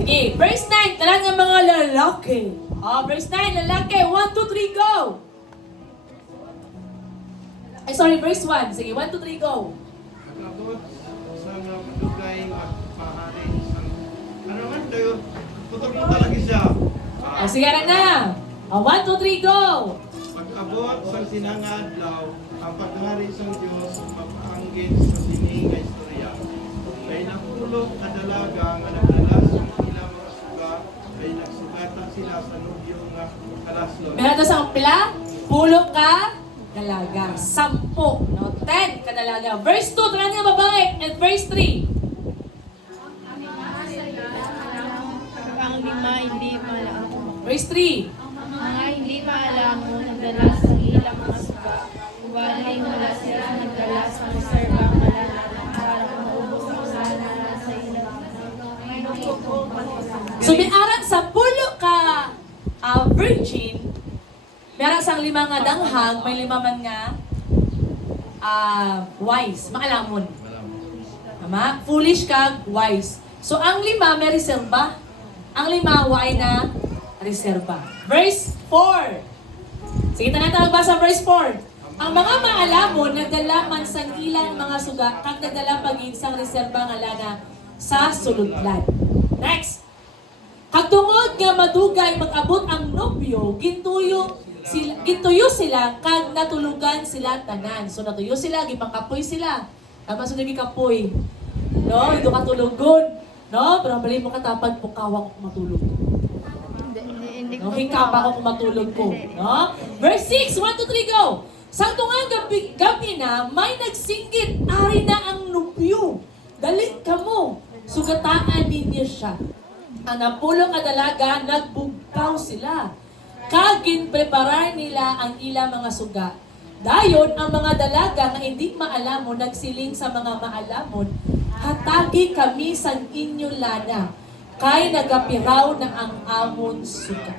Sige, verse 9, talan ng mga lalaki. Verse 9, lalaki. 1, 2, 3, go! Ay, sorry, verse 1. Sige, 1, 2, 3, go. Nag-abot sa nga madugay magpahari isang ano man tayo putol-putol lagi siya. Sige na. 1, 2, 3, go! Pag-abot sa sinangad adlaw ang paghari sa Dios mapaanggit sa sining nga istorya. Kay napulog na dalaga nga nagdalas ang ilang mga suga ay nagsugatan sila sa nubyo nga kalaslon. Meron to sa pila? Pulo ka, dalaga. 10, no? 10 ka dalaga. Verse 2, talan ng babae. And verse 3. Ang lima hindi maalam. Verse 3. Mga hindi maalam mo nagdalas ng ilang mga suga. Ubaling wala sila nagdalas ng reservang malalaman para maubos ang sana sa ilang So, may arat sa pulo ka virgin, meron sang 5 nga danghag, may 5 man nga wise, maalamon. Tama? Foolish kag wise. So, ang 5 may reserba. Ang 5 way na reserba. Verse 4. Sige, tayo magbasa verse 4. Ang mga maalamon nagdala man sang ilang mga suga kag nagdala pagin sang reserba nga lana sa suludlan. Next. Kagtungod nga madugay mag-abot ang nobyo, gintuyo sila kag natulugan sila tanan. So natuyo sila, gipangkapoy sila. Tama sa gikapoy. No, ito katulugon. No, pero bali mo katapad pukawa ko matulog. Hindi No, hikapa ko kung matulog ko. No? Verse 6, 1, 2, 3, go! Sa tungang gabi na, may nagsinggit, ari na ang nubyo. Dalit ka mo, sugataan ninyo siya. Ang napulong kadalaga, nagbugkaw sila. Kagin preparar nila ang ilang mga suga. Dayon, ang mga dalaga nga hindi maalamon, nagsiling sa mga maalamon, hatagi kami sa inyo lana, kay nagapiraw na ang amon suga.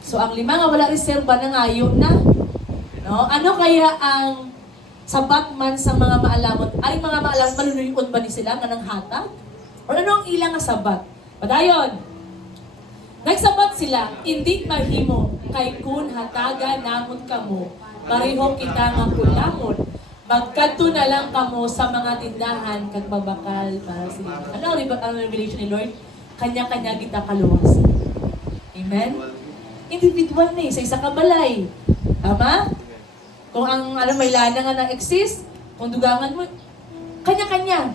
So, ang 5 nga wala reserba na ngayon na. No? Ano kaya ang sabat man sa mga maalamon? Ay, mga maalamon, maluluyod ba ni sila nga ng hatag? O ano ang ilang nga sabat? Padayon, nagsabat sila, hindi mahimo, kay kun hataga namon kamo, pareho kita nga kulamon, magkadto na lang kamo sa mga tindahan, kag babakal para sila. Ano ang revelation ni Lord? Kanya-kanya kita kaluwas. Amen? Individual na sa isa kabalay. Tama? Kung ang may lana nga na-exist, kung dugangan mo, kanya-kanya.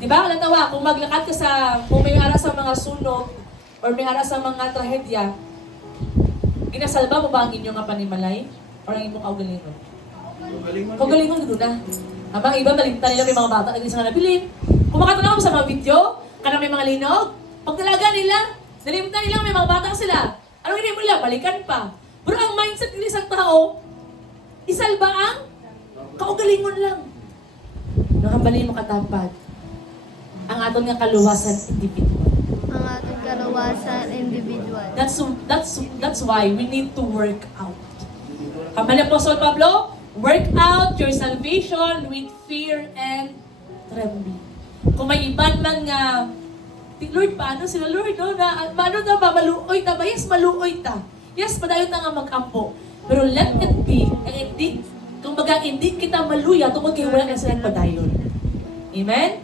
Diba? Alam nawa, kung maglakad ka kung may hara sa mga sunog, or may hara sa mga trahedya, ginasalba mo ba ang inyong nga panimalay? Or ang inyong kaugalingon? Kaugalingon doon na. Habang iba, malinta nila may mga bata na isa nga nabilin. Kung makatanaw mo sa mga video, kanang may mga linog, pag talaga nila, nalimta nila may mga bata sila. Anong hindi mo nila? Balikan pa. Pero ang mindset ng isang tao, isalba ang kaugalingon lang. Nakabali mo katapad. Ang aton nga kaluwasan individual. Ang ating kalawasan individual. That's why we need to work out. Kambali Apostol Pablo, work out your salvation with fear and trembling. Kung may iban man nga, Lord, paano sila, Lord, no? Paano na ba? Maluoy ta ba? Yes, maluoy ta. Yes, padayon na nga mag-ampo. Pero let it be, kung baga hindi kita maluya, tungkol kayo wala na sila padayon. Amen?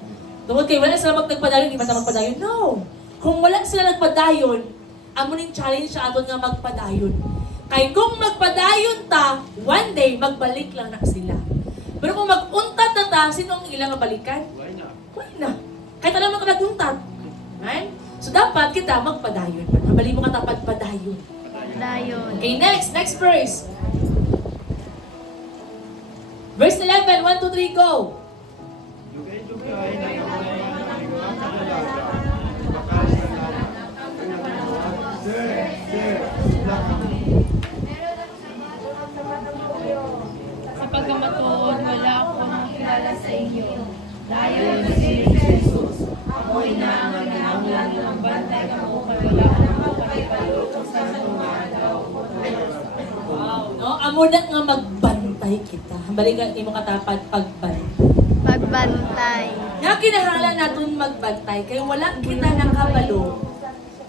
Tungkol kayo wala sila magpadayon, hindi ba na magpadayon? No! Kung wala sila nagpadayon, amuning challenge sa aton nga magpadayon. Kaya kung magpadayon ta, one day, magbalik lang na sila. Pero kung mag-untat na ta, sino ang ilang balikan? Why na? Kahit alam mo ka nag-untat. Right? So dapat kita magpadayon. Mabali mo katapat padayon. Dayon. Okay, next verse. Verse 11, 1, 2, 3, go! Dugay-dugay na mga kadalaga, bakal sa Sa pagkamatuod, wala akong kilala sa inyo. Dayon si Jesus, ako'y na ang ginanglan ng bantay ka mo, kay wala akong kapalipalo sa mga daw. Wow, no? Amo na nga magbantay kita. Balik ka, imo katapat pagbantay. Pagbantay. Nga kinahanglan natin magbantay, kaya wala kita nakabalo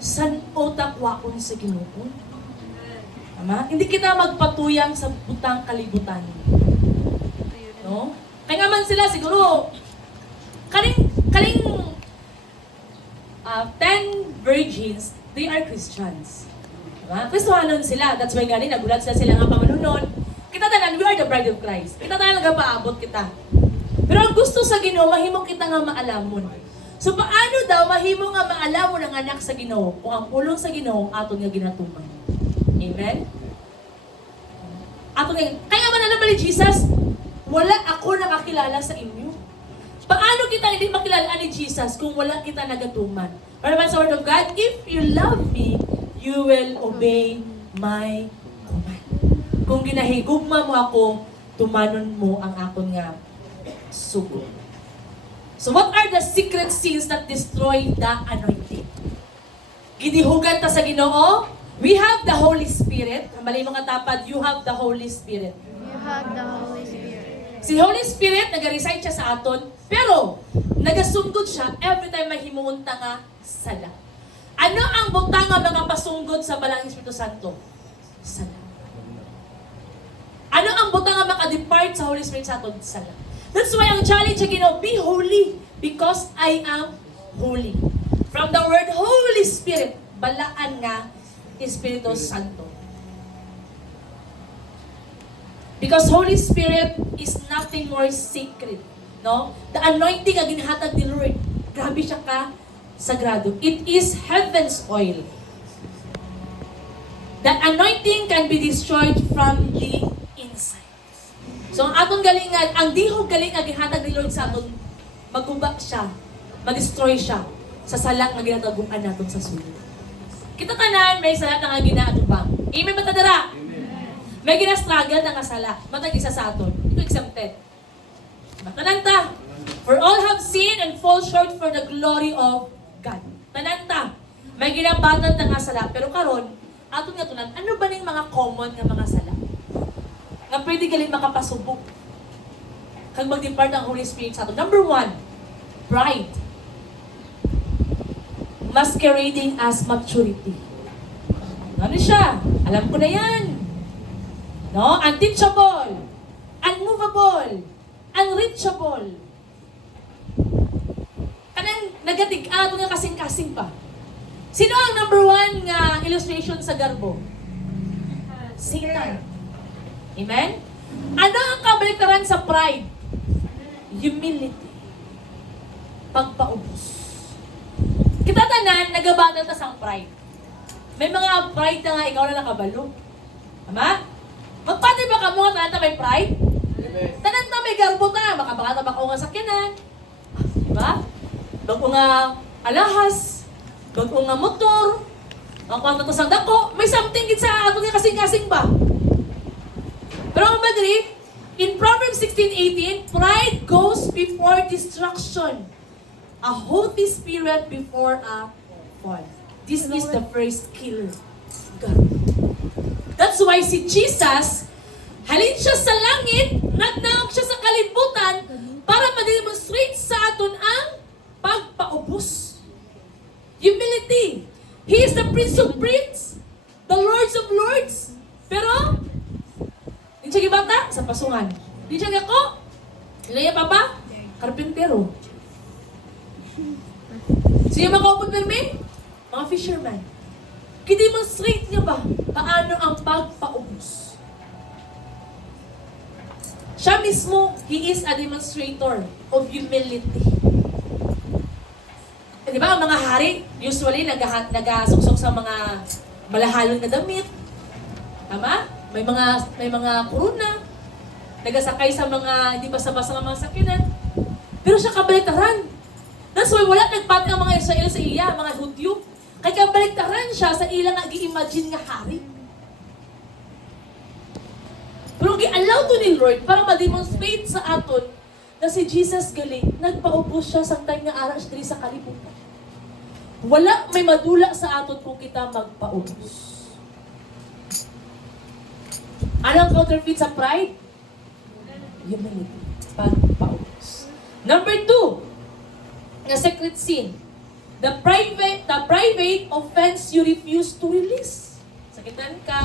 san otak waon sa Ginoo. Tama? Hindi kita magpatuyang sa butang kalibutan. No? Kaya nga man sila siguro, kaling 10 virgins, they are Christians. Diba? Kristohanon sila. That's why gani, nagulat sila nga pamanunon. Kita tanan, we are the bride of Christ. Kita tanan nagapaabot kita. Pero ang gusto sa Ginoo, mahimo kita nga maalamon. So paano daw mahimo nga maalamon ang anak sa Ginoo kung ang pulong sa Ginoo aton nga ginatuman? Amen? Aton nga, kaya man alam ni Jesus, wala ako nakakilala sa inyo. Paano kita hindi makilala ni Jesus kung wala kita nagatuman? Para naman sa Word of God, if you love me, you will obey my command. Kung ginahigugma mo ako, tumanon mo ang akon nga sugo. So what are the secret sins that destroy the anointing? Gidihugan ta sa Ginoo, we have the Holy Spirit. Mali mga tapad, you have the Holy Spirit. You have the Holy Spirit. Si Holy Spirit, nag-reside siya sa aton, pero nagasungod siya every time may himuunta nga sala. Ano ang butang nga mga pasunggod sa Balang Espiritu Santo? Sala. Ano ang butang nga maka-depart sa Holy Spirit sa aton? Sala. That's why ang challenge sa Ginoo, be holy because I am holy. From the word Holy Spirit, balaan nga Espiritu Santo. Because Holy Spirit is nothing more sacred. No? The anointing nga ginhatag ni Lord, grabe siya ka sagrado. It is heaven's oil. That anointing can be destroyed from the inside. So ang atong galingan, ang dihog galing nga ginhatag ni Lord sa aton, maguba siya, ma-destroy siya sa salak nga ginataguan naton sa sulod. Kita tanan may salak nga ginaatubang. Amen ba tadara? May gina-struggle na nga sala. Matag isa sa aton. Ito exempted. Tananta. For all have sinned and fall short for the glory of God. Tananta. May ginabatad na nga sala. Pero karon, aton nga tunan, ano ba ning mga common nga mga sala? Nga pwede galing makapasubok. Kag mag-depart ang Holy Spirit sa aton. Number 1, pride. Masquerading as maturity. Ano siya? Alam ko na yan. No? Unteachable, unmovable, unreachable. Kanang nagatig-ato nga kasing-kasing pa. Sino ang number 1 nga illustration sa garbo? Satan. Amen? Ano ang kabaliktaran sa pride? Humility. Pagpaubos. Kita tanan, nagabattle ta sang pride. May mga pride na nga ikaw na nakabalo. Tama? Magpati ba ka mo nga tanan may pride? Tanan ta may garbo ta, makabaka ta bako nga sakyanan. Diba? Bago nga alahas, bago nga motor, ang kwarta to sang dako, may something gid sa ato nga kasing-kasing ba? Pero ang Madrid, in Proverbs 16:18, pride goes before destruction. A haughty spirit before a fall. This is the first killer. God. That's why si Jesus, halin siya sa langit, nagnaog siya sa kalibutan para ma-demonstrate sa aton ang pagpaubos. Humility. He is the Prince of Prince, the Lords of Lords. Pero, hindi siya gibata sa pasungan. Hindi siya gako. Ilaya pa ba? Karpintero. Siya makaupod perme? Mga fisherman. Kidemonstrate niya ba paano ang pagpaubos? Siya mismo, he is a demonstrator of humility. Di ba, ang mga hari, usually nagasuksok sa mga malahalon na damit. Tama? May mga kuruna. Nagasakay sa mga hindi basta-basta ng mga sakyanan. Pero siya kabaliktaran. That's why wala nagpati ang mga Israel sa iya, mga Hudyo. Kaya kabaliktaran siya sa ilang nag-i-imagine nga hari. Pero gi-allow to ni Lord para ma-demonstrate sa aton na si Jesus galing, nagpaubos siya sa time nga ara siya sa kalibutan. Wala may madula sa aton kung kita magpaubos. Anong counterfeit sa pride? Humility. Pagpaubos. Number 2, na secret sin. The private offense you refuse to release. Sakitan ka.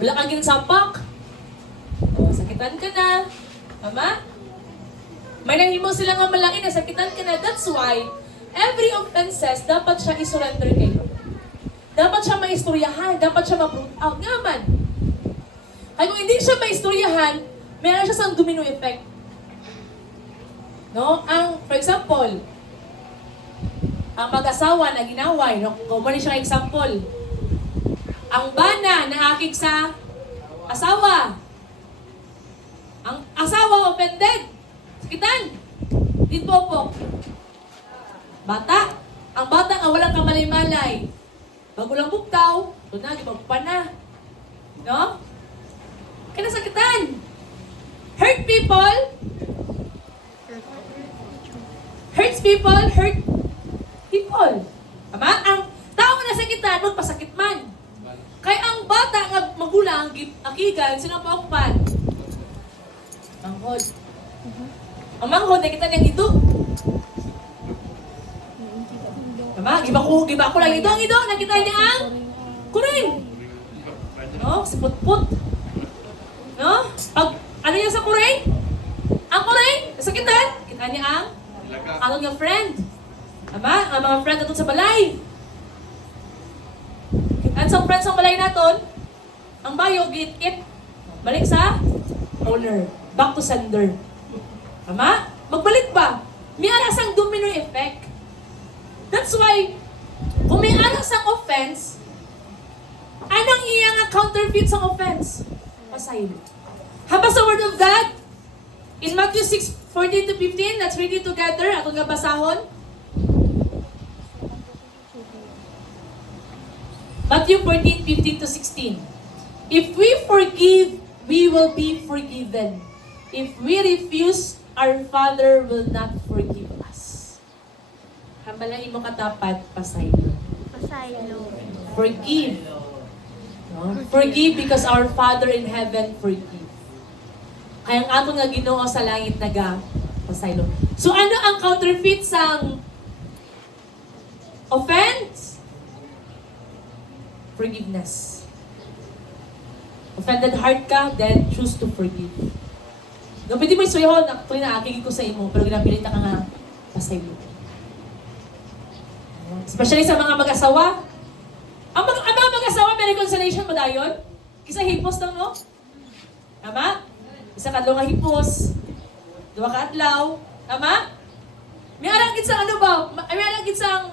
Wala kang ginsapak. O, sakitan ka na. Tama? May nahimo sila nga malaki na sakitan ka na. That's why, every offenses, dapat siya isurrender kay Lord. Dapat siya maistoryahan. Dapat siya ma-prove out. Nga man. Kaya kung hindi siya maistoryahan, meron siya sa domino effect. No? For example, ang mag-asawa na ginaway, no? Kung mali siya example, ang bana na akig sa asawa, ang asawa offended, sakitan, dito po. Bata, ang bata nga walang kamalay-malay, bago lang buktaw, ito na, gibagpa na. No? Kaya sakitan. Hurt people, hurts people, hurt people. Tama? Ang tao na sakitan, magpasakit man. Kaya ang bata nga magulang, akigan, sino ang paukpan? Manghod. Ang manghod, nakita niyang ito. Tama? Giba ko lang ito. Ang ito, nakita niya ang kuring. No? Si putput. No? Ano yan sa kuring? Ang kuring, sakitan. Kita niya ang ano nga friend. Tama? Ang mga friend natin sa balay. At sa friends sa balay natin, ang bayo, git-it. Balik sa owner. Back to sender. Tama? Magbalik ba? May aras ang domino effect. That's why, kung may aras ang offense, anong iyang counterfeit sa offense? Pasaylo. Haba sa Word of God? In Matthew 6:14-15, let's read it together. Atong nga basahon. Matthew 14:15-16. If we forgive, we will be forgiven. If we refuse, our Father will not forgive us. Hambalangin mo katapat, pasaylo. Pasaylo. Forgive. No? Forgive because our Father in heaven forgive. Kaya ang ato nga Ginoo sa langit naga pasaylo. So ano ang counterfeit sang offense? Forgiveness. Offended heart ka, then choose to forgive. No, pwede mo isuyo, actually naakigin ko sa imo, pero ginapilita ka nga pasaylo. Especially sa mga mag-asawa. Ang mga mag-asawa may reconciliation ba dayon? Kisa hipos lang, no? Tama? Isa kadlaw nga hipos. Duwa ka adlaw. Tama? May arangkit sa ano ba? May arangkit sa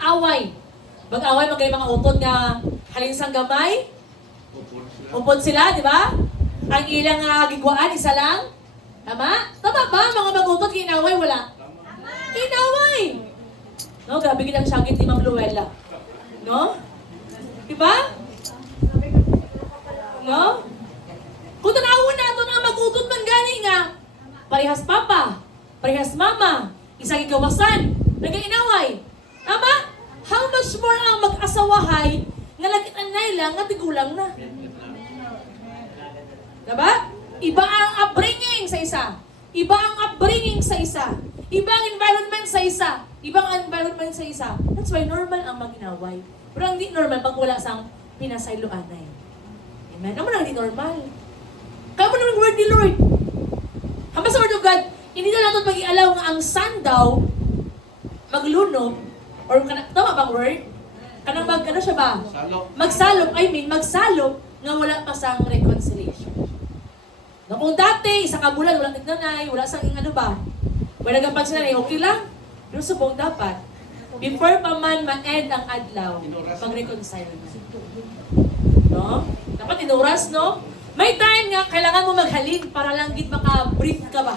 away. Mag-away, magkaya mga utod nga halin sang gamay. Upod sila, di ba? Ang ilang gigwaan, isa lang. Tama? Tama ba? Mga mag-utod, kinaway, wala? Kinaway! No, grabe kitang syagit ni Ma'am Luella. No? Diba? No? Kung tanawin nato na mag-utod man gani nga, parehas papa, parehas mama, isang igawasan, nag-inaway. Tama? How much more ang mag-asawahay nga lagitan na ilang nga tigulang na? Diba? Iba ang upbringing sa isa. Iba ang upbringing sa isa. Iba ang environment sa isa. Ibang environment sa isa. That's why normal ang mag-inaway. Pero hindi normal pag wala sang pinasayloanay. Amen? Ano lang hindi normal? Kaya mo naman word ni Lord. Hamba sa Word of God, hindi na natin pag-ialaw nga ang sun daw maglunog or tama bang word? Kanang ano siya ba? Magsalop, magsalop nga wala pa sang reconciliation. No, kung dati, isang kabulan, wala nagnanay, wala sang ano ba? Wala nagapansin na okay lang. Pero subong dapat, before pa man ma-end ang adlaw, pag-reconcile na. No? Dapat inuras, no? May time nga, kailangan mo maghalin para lang gid maka-breathe ka ba?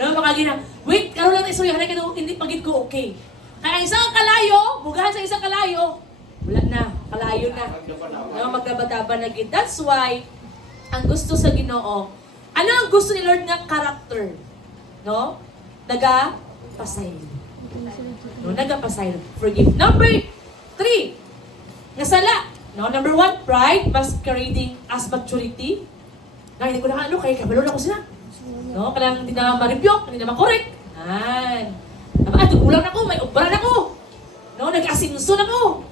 No, makagina, wait, karoon lang tayo, hanay ka hindi pagid ko okay. Kaya isang kalayo, bugahan sa isang kalayo, wala na, kalayo na. No, magdabadaba na gid. That's why, ang gusto sa Ginoo, ano ang gusto ni Lord nga character? No? Nagapasaylo. No, nagapasaylo. Forgive. Number 3, nasala. No, number 1, pride masquerading as maturity. Na hindi ko na ano, kaya kabalo na ko sila. No, kailangan hindi na ma-rebuke, hindi na ma-correct. Tama, tugulang ako, may ubran ako. No, nag-asinso na ako.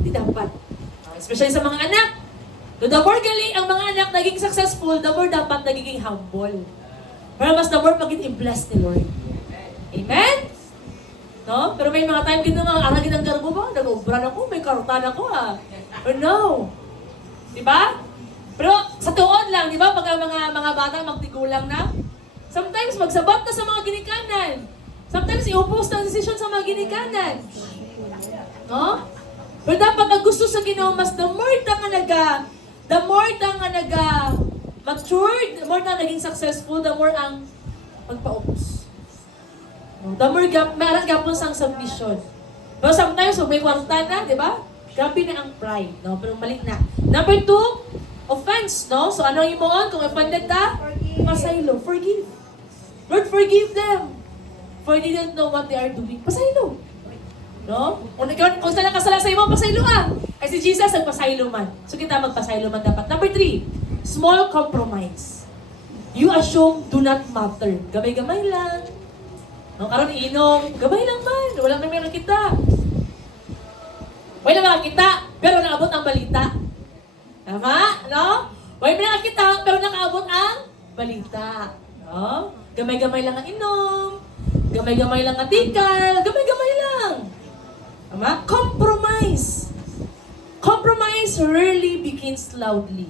Hindi dapat. Especially sa mga anak. So, the more galing ang mga anak naging successful, the more dapat nagiging humble. Para mas the more maging i-bless ni Lord. Amen? No? Pero may mga time gito nga, aragin ang garbo ba? Nag-ubran ako, may karutan ako Or no? Diba? Pero sa tuon lang, di ba? Pag ang mga bata magtigulang na, sometimes magsabat na sa mga ginikanan. Sometimes i-oppose na ang desisyon sa mga ginikanan. No? Pero dapat ang gusto sa Ginoo, mas the more ta nga matured, the more ta naging successful, the more ang magpa-oppose. No? The more meron gapon sang submission. Pero sometimes, may kwarta na, di ba? Grabe na ang pride, no? Pero mali na. Number 2, offense, no? So ano yung moon? Kung offended ka, pasaylo, forgive. Lord, forgive them. For they don't know what they are doing. Pasaylo. No? Kung saan nakasala sa iyo, pasaylo ka. Ay si Jesus, nagpasaylo man. So kita magpasaylo man dapat. Number 3, small compromise. You assume do not matter. Gamay-gamay lang. No, karon inom, gamay lang man. Wala may nakita. Wala nakakita, pero naabot ang balita. Tama? No? Wala may nakakita, pero nakaabot ang balita. No? Gamay-gamay lang ang inom. Gamay-gamay lang ang tikal. Gamay-gamay lang. Tama? Compromise. Compromise rarely begins loudly.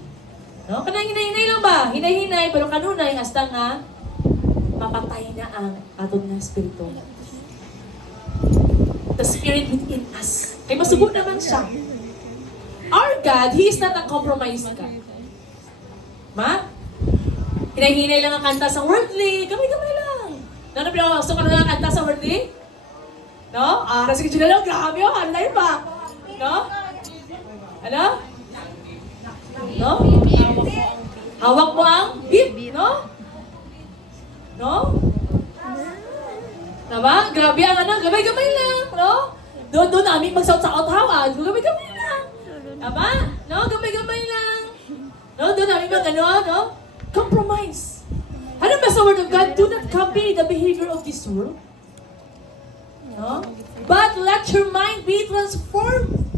No? Kanang hinay-hinay lang ba? Hinay-hinay, pero kanunay, hasta nga, mapatay na ang atong nga spirito. The spirit within us. Kaya masubok naman siya. Our God, He is not a compromise God. Ma? Hinay-hinay lang ang kanta sa worldly. Gamay-gamay lang. Ano pinakamasok ka na ang kanta sa worldly? No? Sige, Gina lang, grabe yun. Ano na yun ba? No? Ano? No? Hawak mo ang beat, no? No? Diba? Grabe ang ano, gamay-gamay lang, no? Doon namin magsaot-saot hawad, gamay-gamay lang. Diba? No? Gamay-gamay lang. No? Doon namin no? Compromise. Ano ba sa Word of God? Do not copy the behavior of this world. No? But let your mind be transformed.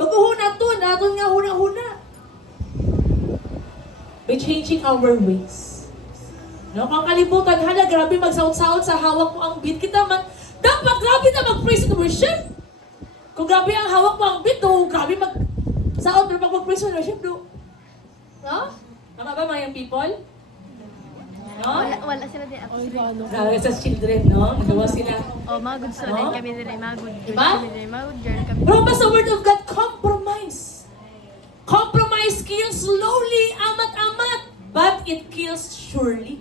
Pag-uhuna to, naton nga huna-huna. By changing our ways. No? Kung kalibutan, hala, grabe magsaot-saot sa hawak mo ang beat. Dapat grabe na mag-praise and worship. Kung grabe ang hawak mo ang beat, grabe mag-saot, pero pag mag-praise and worship, no? Tama ba mga young people? No? Wala sila din ako. Grabe sa children, no? Magawa sila. Mga good student No? kami din, mga good girl Diba? kami din, mga good girl kami. Pero ba sa Word of God, compromise. Compromise kills slowly, amat-amat, but it kills surely.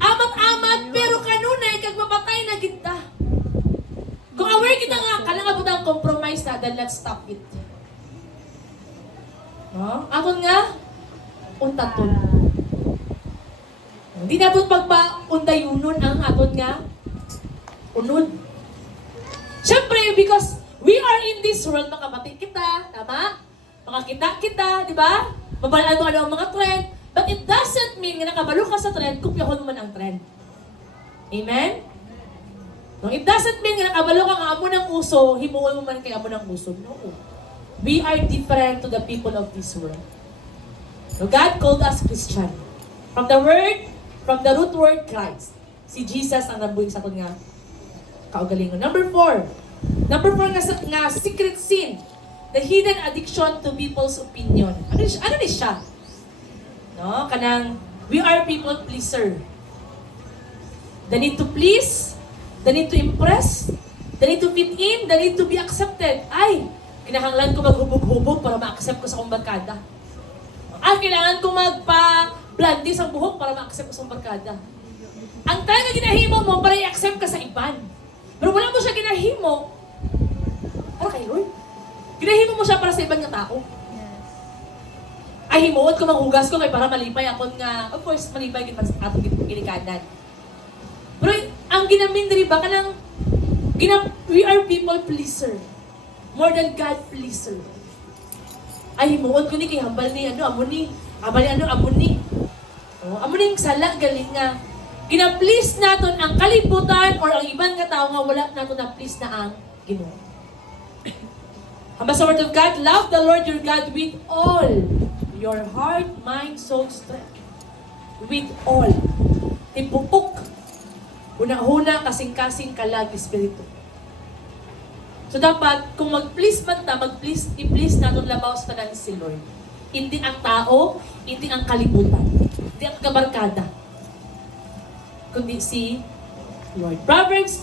Amat-amat, pero kanunay, kag mapatay na kita. Kung aware kita nga, kalangabot ang compromise na, then let's stop it. No? Aton nga, untaton. Hindi natin pagpa-undayunon ang aton nga unod. Siyempre, because we are in this world, makapatid kita, tama? Makakita kita, di ba? Mabalaan mo ano ang mga trend, but it doesn't mean na nakabalo ka sa trend, kupyahon mo man ang trend. Amen? No, it doesn't mean na nakabalo ka nga amo ng uso, himuon mo man kay amo ng uso. No. We are different to the people of this world. So God called us Christian. From the root word Christ. Si Jesus ang nabuhin sa atin nga kaugalingon. Number 4 nga secret sin. The hidden addiction to people's opinion. Ano ni siya? No? Kanang, we are people pleaser. The need to please, the need to impress, the need to fit in, the need to be accepted. Ay, kinahanglan ko maghubog-hubog para ma-accept ko sa kong barkada. Kailangan ko magpa-blondie sa buhok para ma-accept ko sa kong barkada. Ang talaga ginahimo mo para i-accept ka sa iban. Pero wala mo siya ginahimo para kay Lord. Ginahimo mo siya para sa ibang nga tao. Ay, himuot ko manghugas ko kay para malipay ako nga, of course, malipay kita sa atong ginikanan. Pero ang ginamin diri ba kanang we are people pleaser more than God pleaser. Ay, himuot ko ni kay hambal ni amo ni. Oh, amo ning sala galing nga Gina-please naton ang kalibutan or ang ibang nga tao nga wala naton na please na ang Ginoo. Hamba sa Word of God, love the Lord your God with all your heart, mind, soul, strength. With all. Tipupok. Una-una, kasing-kasing kalag, espiritu. So dapat, kung mag-please man ta, i-please natin labaw sa tanan si Lord. Hindi ang tao, hindi ang kalibutan. Hindi ang kabarkada. Kundi si Lord. Proverbs